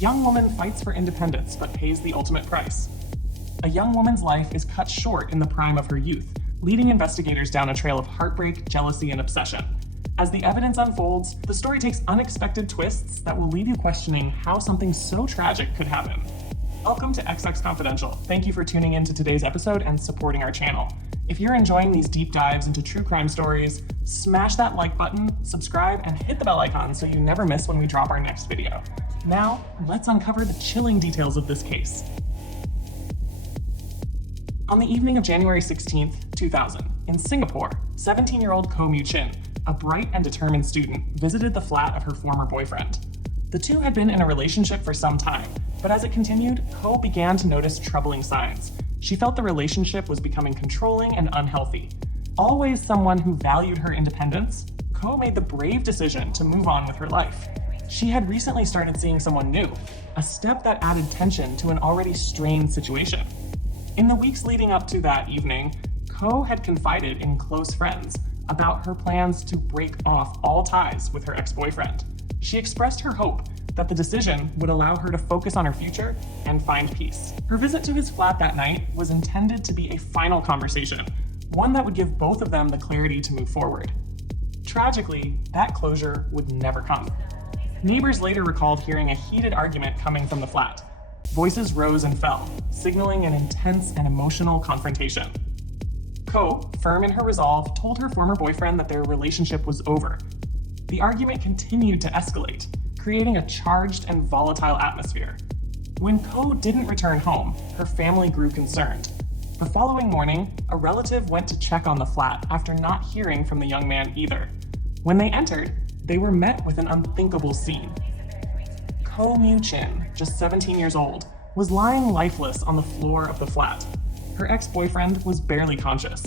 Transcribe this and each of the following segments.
Young woman fights for independence but pays the ultimate price. A young woman's life is cut short in the prime of her youth, leading investigators down a trail of heartbreak, jealousy, and obsession. As the evidence unfolds, the story takes unexpected twists that will leave you questioning how something so tragic could happen. Welcome to XX Confidential. Thank you for tuning in to today's episode and supporting our channel. If you're enjoying these deep dives into true crime stories, smash that like button, subscribe, and hit the bell icon so you never miss when we drop our next video. Now, let's uncover the chilling details of this case. On the evening of January 16, 2000, in Singapore, 17-year-old Koh Mew, a bright and determined student, visited the flat of her former boyfriend. The two had been in a relationship for some time, but as it continued, Koh began to notice troubling signs. She felt the relationship was becoming controlling and unhealthy. Always someone who valued her independence, Koh made the brave decision to move on with her life. She had recently started seeing someone new, a step that added tension to an already strained situation. In the weeks leading up to that evening, Koh had confided in close friends about her plans to break off all ties with her ex-boyfriend. She expressed her hope that the decision would allow her to focus on her future and find peace. Her visit to his flat that night was intended to be a final conversation, one that would give both of them the clarity to move forward. Tragically, that closure would never come. Neighbors later recalled hearing a heated argument coming from the flat. Voices rose and fell, signaling an intense and emotional confrontation. Koh, firm in her resolve, told her former boyfriend that their relationship was over. The argument continued to escalate, creating a charged and volatile atmosphere. When Koh didn't return home, her family grew concerned. The following morning, a relative went to check on the flat after not hearing from the young man either. When they entered, they were met with an unthinkable scene. Koh Mew, just 17 years old, was lying lifeless on the floor of the flat. Her ex-boyfriend was barely conscious,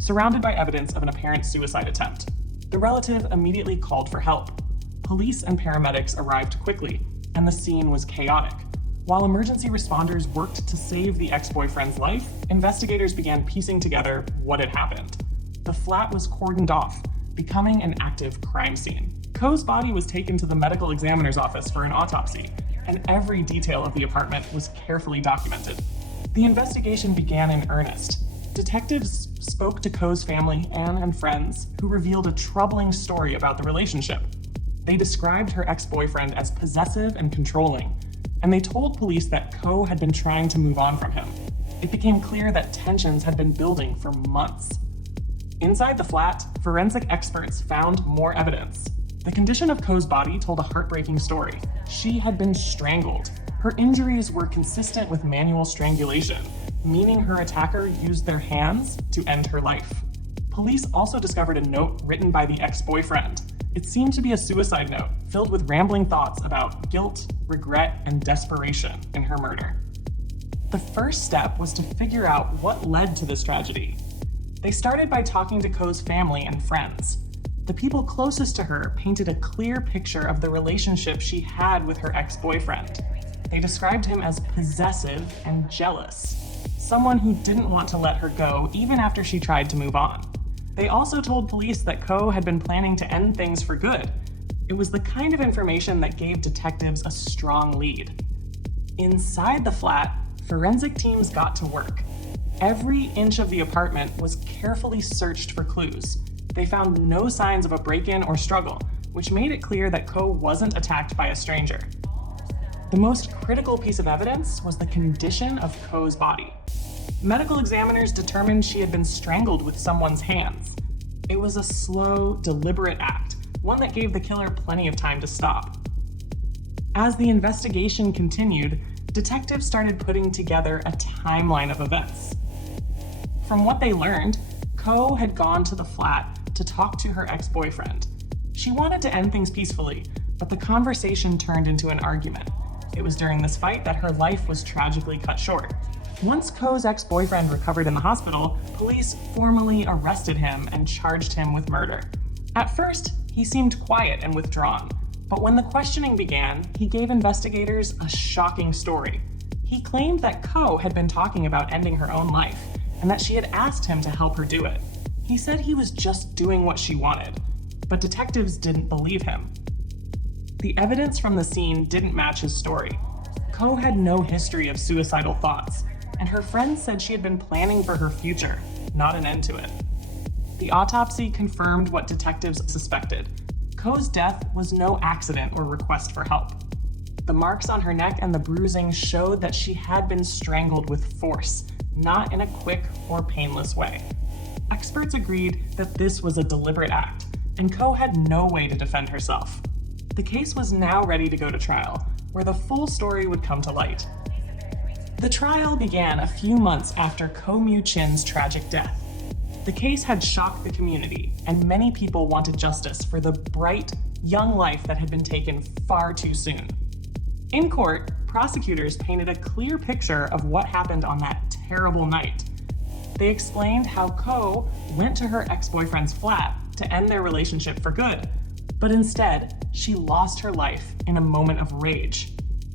surrounded by evidence of an apparent suicide attempt. The relative immediately called for help. Police and paramedics arrived quickly, and the scene was chaotic. While emergency responders worked to save the ex-boyfriend's life, investigators began piecing together what had happened. The flat was cordoned off, becoming an active crime scene. Koh's body was taken to the medical examiner's office for an autopsy, and every detail of the apartment was carefully documented. The investigation began in earnest. Detectives spoke to Koh's family and friends, who revealed a troubling story about the relationship. They described her ex-boyfriend as possessive and controlling, and they told police that Koh had been trying to move on from him. It became clear that tensions had been building for months. Inside the flat, forensic experts found more evidence. The condition of Koh's body told a heartbreaking story. She had been strangled. Her injuries were consistent with manual strangulation, meaning her attacker used their hands to end her life. Police also discovered a note written by the ex-boyfriend. It seemed to be a suicide note, filled with rambling thoughts about guilt, regret, and desperation in her murder. The first step was to figure out what led to this tragedy. They started by talking to Koh's family and friends. The people closest to her painted a clear picture of the relationship she had with her ex-boyfriend. They described him as possessive and jealous, someone who didn't want to let her go even after she tried to move on. They also told police that Koh had been planning to end things for good. It was the kind of information that gave detectives a strong lead. Inside the flat, forensic teams got to work. Every inch of the apartment was carefully searched for clues. They found no signs of a break-in or struggle, which made it clear that Koh wasn't attacked by a stranger. The most critical piece of evidence was the condition of Koh's body. Medical examiners determined she had been strangled with someone's hands. It was a slow, deliberate act, one that gave the killer plenty of time to stop. As the investigation continued, detectives started putting together a timeline of events. From what they learned, Koh had gone to the flat to talk to her ex-boyfriend. She wanted to end things peacefully, but the conversation turned into an argument. It was during this fight that her life was tragically cut short. Once Koh's ex-boyfriend recovered in the hospital, police formally arrested him and charged him with murder. At first, he seemed quiet and withdrawn, but when the questioning began, he gave investigators a shocking story. He claimed that Koh had been talking about ending her own life, and that she had asked him to help her do it. He said he was just doing what she wanted, but detectives didn't believe him. The evidence from the scene didn't match his story. Koh had no history of suicidal thoughts, and her friends said she had been planning for her future, not an end to it. The autopsy confirmed what detectives suspected. Koh's death was no accident or request for help. The marks on her neck and the bruising showed that she had been strangled with force, not in a quick or painless way. Experts agreed that this was a deliberate act, and Koh had no way to defend herself. The case was now ready to go to trial, where the full story would come to light. The trial began a few months after Koh Mew Chin's tragic death. The case had shocked the community, and many people wanted justice for the bright, young life that had been taken far too soon. In court, prosecutors painted a clear picture of what happened on that terrible night. They explained how Koh went to her ex-boyfriend's flat to end their relationship for good, but instead, she lost her life in a moment of rage.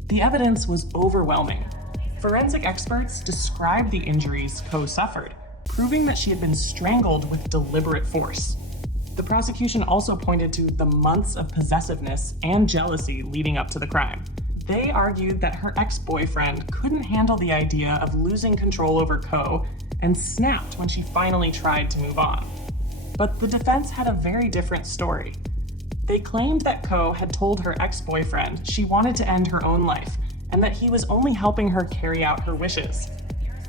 The evidence was overwhelming. Forensic experts described the injuries Koh suffered, proving that she had been strangled with deliberate force. The prosecution also pointed to the months of possessiveness and jealousy leading up to the crime. They argued that her ex-boyfriend couldn't handle the idea of losing control over Koh and snapped when she finally tried to move on. But the defense had a very different story. They claimed that Koh had told her ex-boyfriend she wanted to end her own life and that he was only helping her carry out her wishes.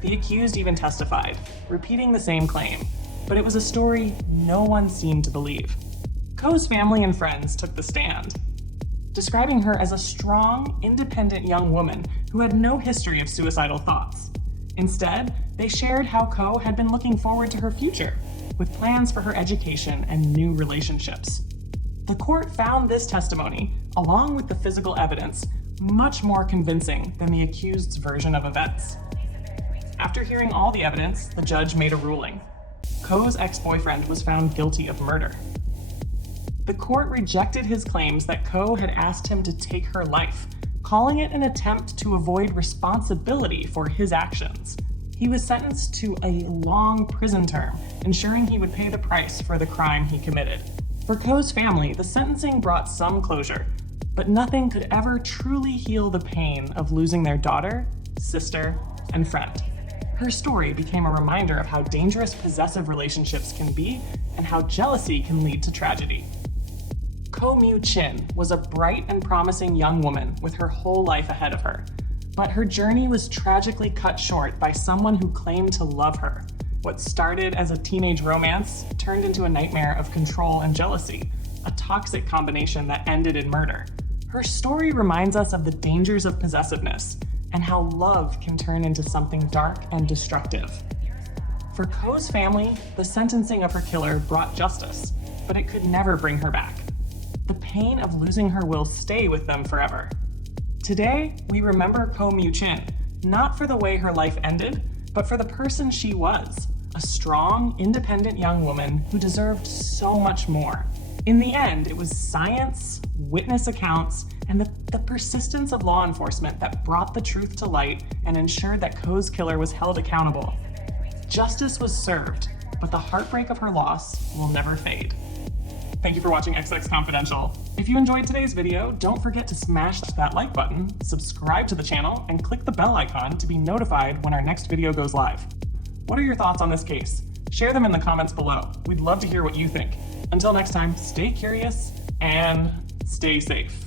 The accused even testified, repeating the same claim, but it was a story no one seemed to believe. Koh's family and friends took the stand, describing her as a strong, independent young woman who had no history of suicidal thoughts. Instead, they shared how Koh had been looking forward to her future, with plans for her education and new relationships. The court found this testimony, along with the physical evidence, much more convincing than the accused's version of events. After hearing all the evidence, the judge made a ruling. Koh's ex-boyfriend was found guilty of murder. The court rejected his claims that Koh had asked him to take her life, calling it an attempt to avoid responsibility for his actions. He was sentenced to a long prison term, ensuring he would pay the price for the crime he committed. For Koh's family, the sentencing brought some closure, but nothing could ever truly heal the pain of losing their daughter, sister, and friend. Her story became a reminder of how dangerous possessive relationships can be and how jealousy can lead to tragedy. Koh Mew Chin was a bright and promising young woman with her whole life ahead of her, but her journey was tragically cut short by someone who claimed to love her. What started as a teenage romance turned into a nightmare of control and jealousy, a toxic combination that ended in murder. Her story reminds us of the dangers of possessiveness and how love can turn into something dark and destructive. For Koh's family, the sentencing of her killer brought justice, but it could never bring her back. The pain of losing her will stay with them forever. Today, we remember Koh Mew Chin, not for the way her life ended, but for the person she was, a strong, independent young woman who deserved so much more. In the end, it was science, witness accounts, and the persistence of law enforcement that brought the truth to light and ensured that Koh's killer was held accountable. Justice was served, but the heartbreak of her loss will never fade. Thank you for watching XX Confidential. If you enjoyed today's video, don't forget to smash that like button, subscribe to the channel, and click the bell icon to be notified when our next video goes live. What are your thoughts on this case? Share them in the comments below. We'd love to hear what you think. Until next time, stay curious and stay safe.